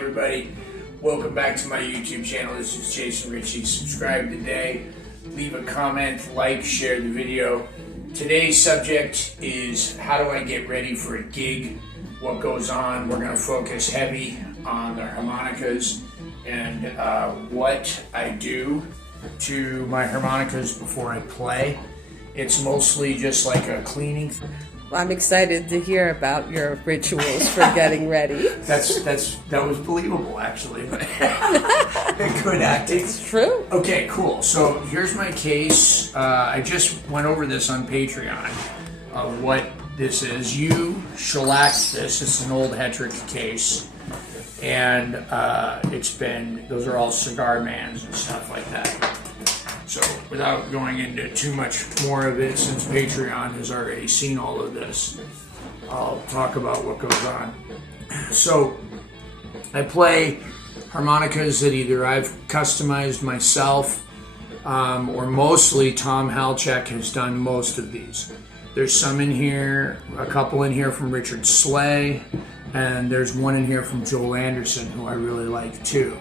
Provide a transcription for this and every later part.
everybody. Welcome back to my YouTube channel. This is Jason Ricci. Subscribe today. Leave a comment, like, share the video. Today's subject is how do I get ready for a gig? What goes on? We're going to focus heavy on the harmonicas and what I do to my harmonicas before I play. It's mostly just like a cleaning. Well, I'm excited to hear about your rituals for getting ready. That was believable, actually. Good acting. It's true. Okay, cool. So here's my case. I just went over this on Patreon of what this is. You shellacked this. It's an old Hetrick case, and those are all cigar mans and stuff like that. So without going into too much more of it, since Patreon has already seen all of this, I'll talk about what goes on. So I play harmonicas that either I've customized myself or mostly Tom Halchek has done most of these. There's some in here, a couple in here from Richard Slay, and there's one in here from Joel Anderson who I really like too.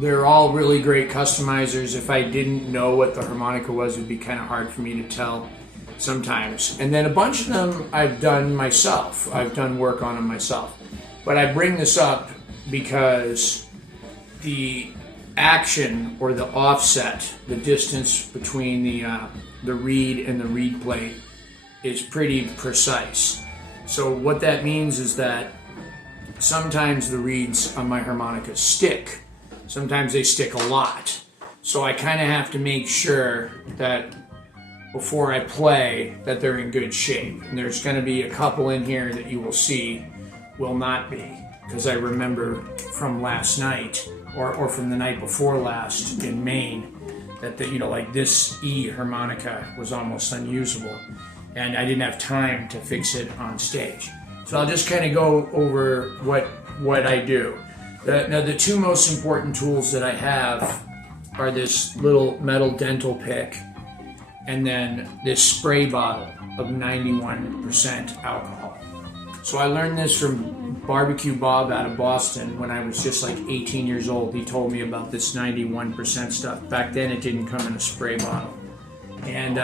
They're all really great customizers. If I didn't know what the harmonica was, it would be kind of hard for me to tell sometimes. And then a bunch of them I've done myself. I've done work on them myself. But I bring this up because the action or the offset, the distance between the reed and the reed plate is pretty precise. So what that means is that sometimes the reeds on my harmonica stick. Sometimes they stick a lot. So I kind of have to make sure that before I play that they're in good shape. And there's going to be a couple in here that you will see will not be. Because I remember from last night or from the night before last in Maine that like this E harmonica was almost unusable. And I didn't have time to fix it on stage. So I'll just kind of go over what I do. Now, the two most important tools that I have are this little metal dental pick and then this spray bottle of 91% alcohol. So I learned this from Barbecue Bob out of Boston when I was just like 18 years old. He told me about this 91% stuff. Back then it didn't come in a spray bottle. And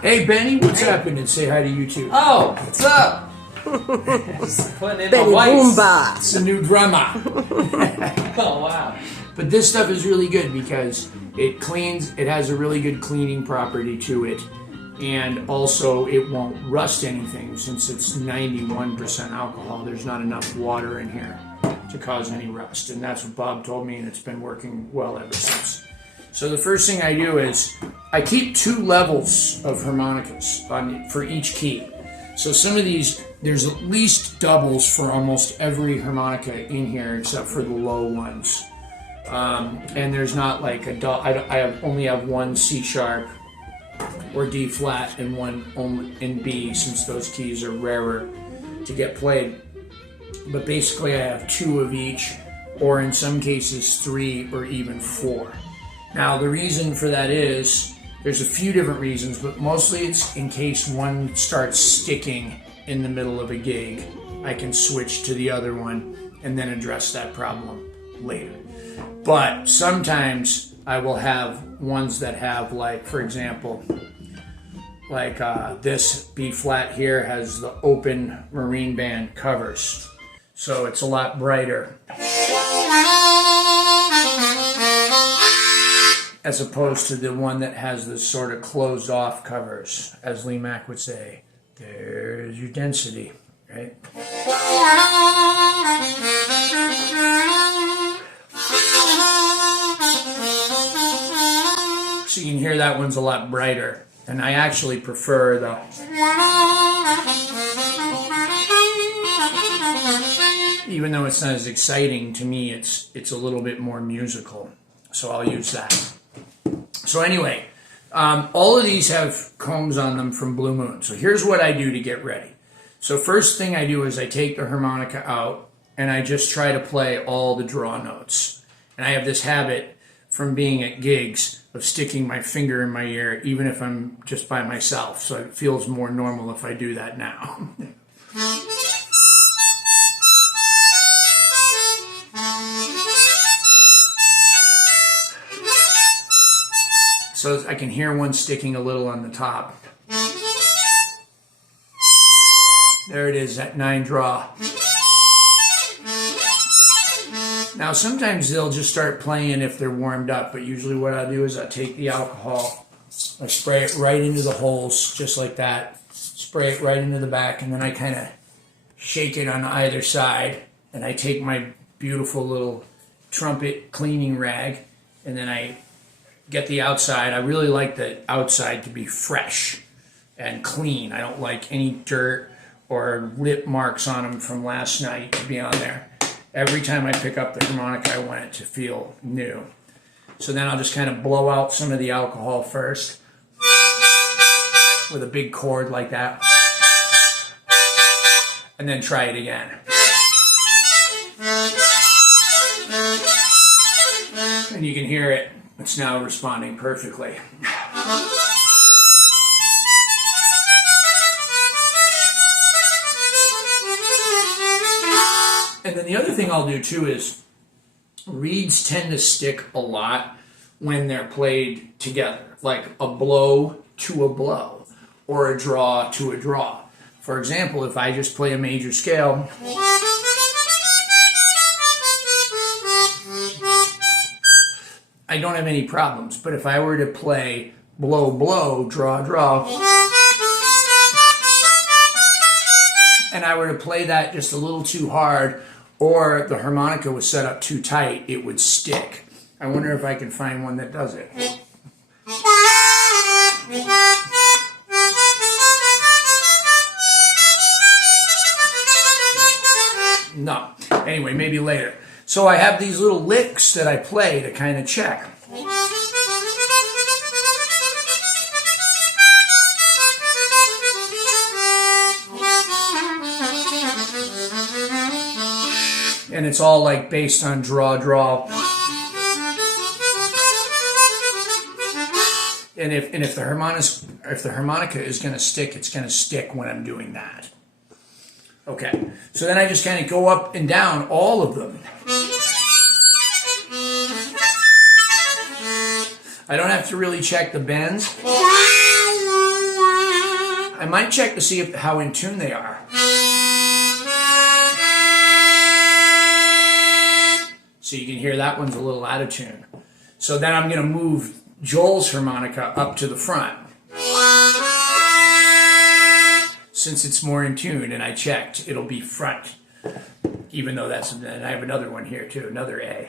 hey Benny, what's happening? Say hi to you too. Oh, what's up? Putting in Benny Boomba. It's a new drummer. Oh, wow. But this stuff is really good because it cleans, it has a really good cleaning property to it, and also it won't rust anything since it's 91% alcohol. There's not enough water in here to cause any rust, and that's what Bob told me, and it's been working well ever since. So the first thing I do is I keep 2 levels of harmonicas for each key. So some of these, there's at least doubles for almost every harmonica in here except for the low ones. And there's not like I only have one C sharp or D flat and one in B, since those keys are rarer to get played. But basically I have 2 of each, or in some cases 3 or even 4. Now the reason for that is, there's a few different reasons, but mostly it's in case one starts sticking in the middle of a gig. I can switch to the other one and then address that problem later. But sometimes I will have ones that have, like, for example, like this B flat here has the open marine band covers. So it's a lot brighter, as opposed to the one that has this sort of closed off covers. As Lee Mack would say, there's your density, right? So you can hear that one's a lot brighter, and I actually prefer the even though it's not as exciting to me, it's a little bit more musical, so I'll use that. So anyway, all of these have combs on them from Blue Moon. So here's what I do to get ready. So first thing I do is I take the harmonica out and I just try to play all the draw notes. And I have this habit from being at gigs of sticking my finger in my ear, even if I'm just by myself. So it feels more normal if I do that now. So I can hear one sticking a little on the top. There it is, that 9 draw. Now sometimes they'll just start playing if they're warmed up, but usually what I do is I take the alcohol, I spray it right into the holes, just like that. Spray it right into the back, and then I kind of shake it on either side, and I take my beautiful little trumpet cleaning rag, and then I get the outside. I really like the outside to be fresh and clean. I don't like any dirt or lip marks on them from last night to be on there. Every time I pick up the harmonica, I want it to feel new. So then I'll just kind of blow out some of the alcohol first with a big chord like that, and then try it again. And you can hear it. It's now responding perfectly. And then the other thing I'll do too is reeds tend to stick a lot when they're played together, like a blow to a blow or a draw to a draw. For example, if I just play a major scale, I don't have any problems. But if I were to play blow, blow, draw, draw, and I were to play that just a little too hard, or the harmonica was set up too tight, it would stick. I wonder if I can find one that does it. No. Anyway, maybe later. So I have these little licks that I play to kind of check. And it's all like based on draw, draw. And if the harmonica is going to stick, it's going to stick when I'm doing that. Okay, so then I just kind of go up and down all of them. I don't have to really check the bends. I might check to see how in tune they are. So you can hear that one's a little out of tune. So then I'm going to move Joel's harmonica up to the front, since it's more in tune, and I checked, it'll be front, even though that's, and I have another one here too, another A.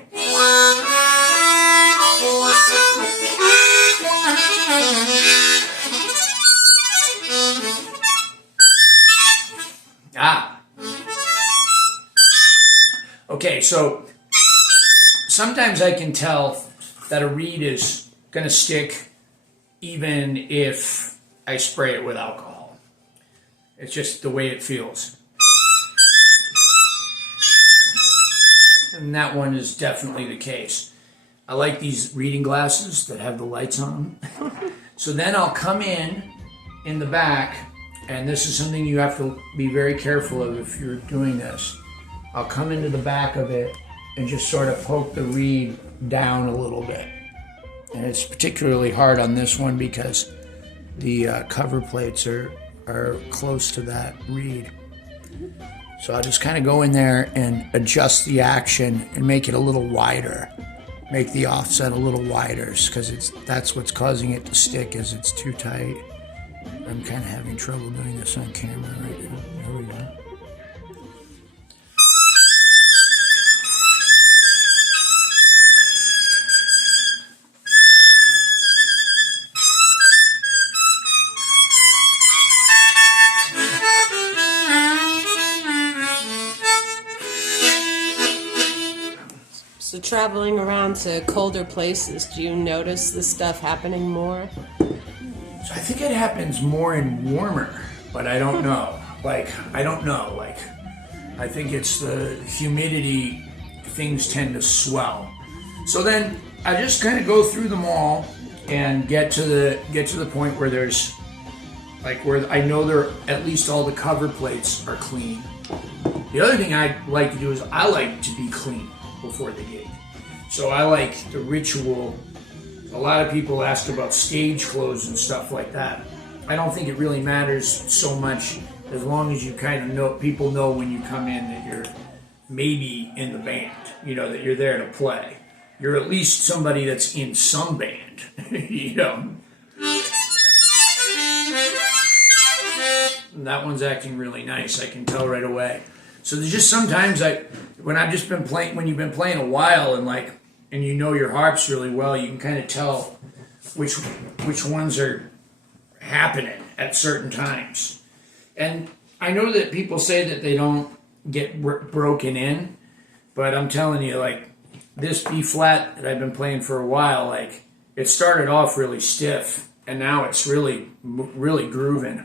Okay, so sometimes I can tell that a reed is going to stick even if I spray it with alcohol. It's just the way it feels. And that one is definitely the case. I like these reading glasses that have the lights on them. So then I'll come in the back, and this is something you have to be very careful of if you're doing this. I'll come into the back of it and just sort of poke the reed down a little bit. And it's particularly hard on this one because the cover plates are close to that reed. So I'll just kind of go in there and adjust the action and make it a little wider. Make the offset a little wider, because that's what's causing it to stick, is it's too tight. I'm kind of having trouble doing this on camera right now. There we go. So traveling around to colder places, do you notice this stuff happening more? So I think it happens more in warmer, but I don't know. I think it's the humidity, things tend to swell. So then I just kind of go through them all and get to the point where there's, like, where I know they're, at least all the cover plates are clean. The other thing I like to do is I like to be clean before the gig. So I like the ritual A lot of people ask about stage clothes and stuff like that. I don't think it really matters so much as long as you kind of know, people know when you come in that you're maybe in the band, you know, that you're there to play. You're at least somebody that's in some band, you know. And that one's acting really nice, I can tell right away. So there's just sometimes when I've just been playing, when you've been playing a while and you know your harps really well, you can kind of tell which ones are happening at certain times. And I know that people say that they don't get broken in, but I'm telling you, like, this B flat that I've been playing for a while, like, it started off really stiff, and now it's really grooving.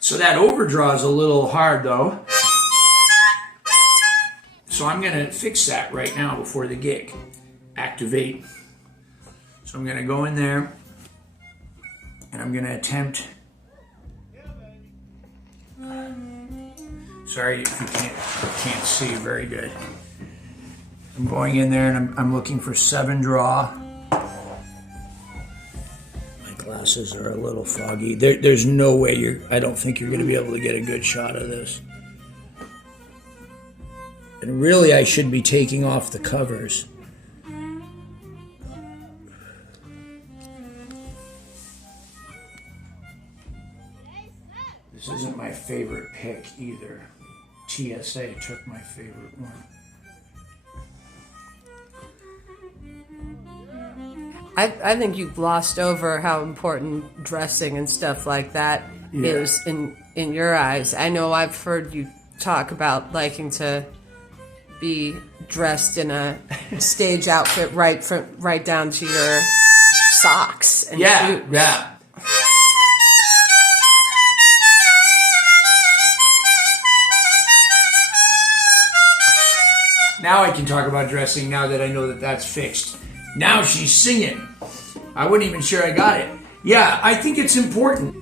So that overdraw is a little hard though. So I'm gonna fix that right now before the gig. Activate. So I'm gonna go in there and I'm gonna attempt. Sorry if you can't see very good. I'm going in there and I'm looking for 7 draw. Glasses are a little foggy. There's no way I don't think you're going to be able to get a good shot of this. And really, I should be taking off the covers. This isn't my favorite pick either. TSA took my favorite one. I think you glossed over how important dressing and stuff like that is in your eyes. I know I've heard you talk about liking to be dressed in a stage outfit right down to your socks and shoes. Yeah. Now I can talk about dressing now that I know that that's fixed. Now she's singing. I wasn't even sure I got it. Yeah, I think it's important.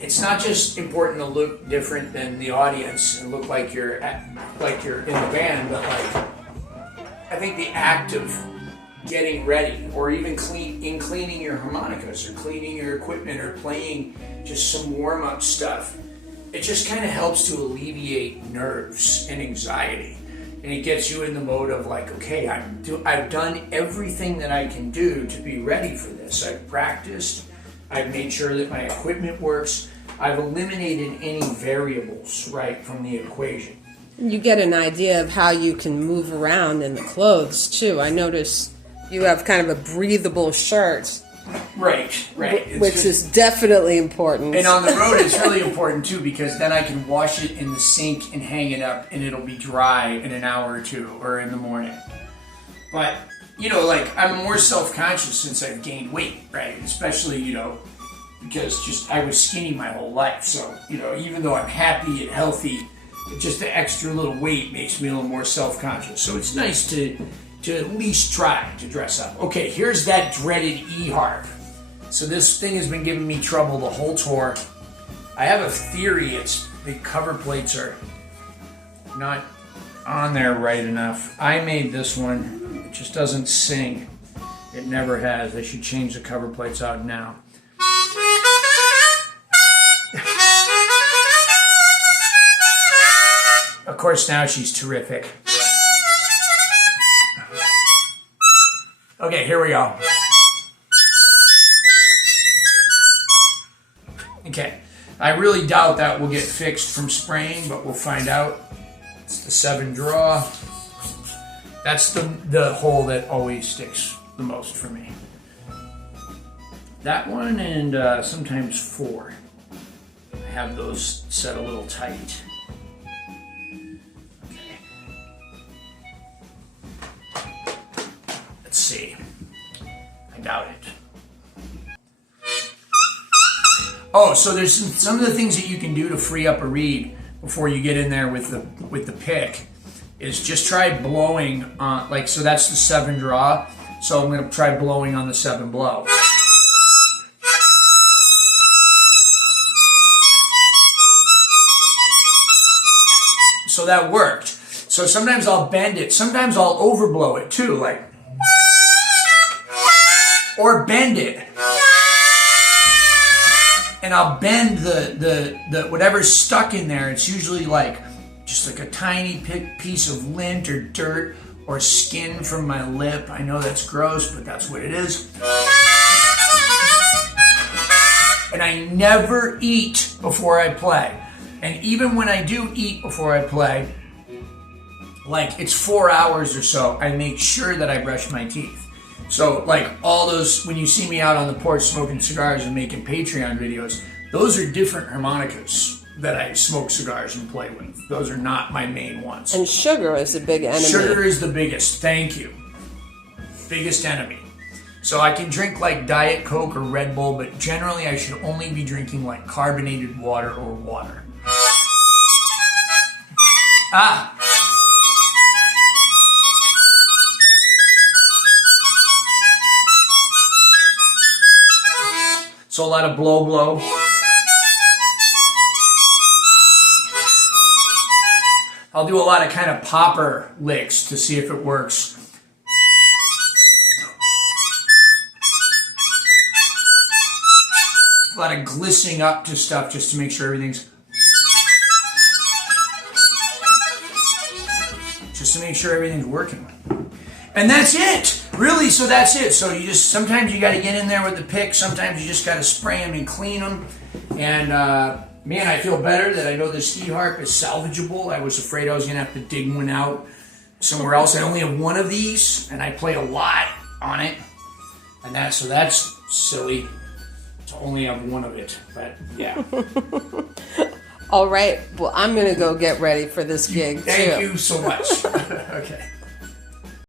It's not just important to look different than the audience and look like you're in the band, but like I think the act of getting ready, or even cleaning your harmonicas, or cleaning your equipment, or playing just some warm-up stuff, it just kind of helps to alleviate nerves and anxiety. And it gets you in the mode of like, okay, I've done everything that I can do to be ready for this. I've practiced. I've made sure that my equipment works. I've eliminated any variables, right, from the equation. You get an idea of how you can move around in the clothes too. I notice you have kind of a breathable shirt. Right. Which is definitely important. And on the road, it's really important too, because then I can wash it in the sink and hang it up, and it'll be dry in an hour or two, or in the morning. But, you know, like, I'm more self-conscious since I've gained weight, right? Especially, you know, because just I was skinny my whole life. So, you know, even though I'm happy and healthy, just the extra little weight makes me a little more self-conscious. So it's nice to at least try to dress up. Okay, here's that dreaded E harp. So this thing has been giving me trouble the whole tour. I have a theory the cover plates are not on there right enough. I made this one. It just doesn't sing. It never has. They should change the cover plates out now. Of course, now she's terrific. Okay, here we go. Okay, I really doubt that will get fixed from spraying, but we'll find out. It's the 7 draw. That's the hole that always sticks the most for me. That one and sometimes 4. I have those set a little tight. Let's see. I doubt it. Oh, so there's some of the things that you can do to free up a reed before you get in there with the pick is just try blowing on, like, so that's the 7 draw. So I'm going to try blowing on the 7 blow. So that worked. So sometimes I'll bend it. Sometimes I'll overblow it too, like, or bend it. And I'll bend the whatever's stuck in there. It's usually like just like a tiny piece of lint or dirt or skin from my lip. I know that's gross, but that's what it is. And I never eat before I play. And even when I do eat before I play, like it's 4 hours or so, I make sure that I brush my teeth. So like all those, when you see me out on the porch smoking cigars and making Patreon videos, those are different harmonicas that I smoke cigars and play with. Those are not my main ones. And sugar is a big enemy. Sugar is the biggest, thank you. Biggest enemy. So I can drink like Diet Coke or Red Bull, but generally I should only be drinking like carbonated water or water. Ah! So a lot of blow blow. I'll do a lot of kind of popper licks to see if it works. A lot of glistening up to stuff just to make sure everything's... Just to make sure everything's working. And that's it! Really, so that's it. So you just, sometimes you got to get in there with the pick. Sometimes you just got to spray them and clean them. And man, I feel better that I know the ski harp is salvageable. I was afraid I was going to have to dig one out somewhere else. I only have one of these, and I play a lot on it. And so that's silly to only have one of it. But yeah. All right. Well, I'm going to go get ready for this gig, too. Thank you so much. Okay.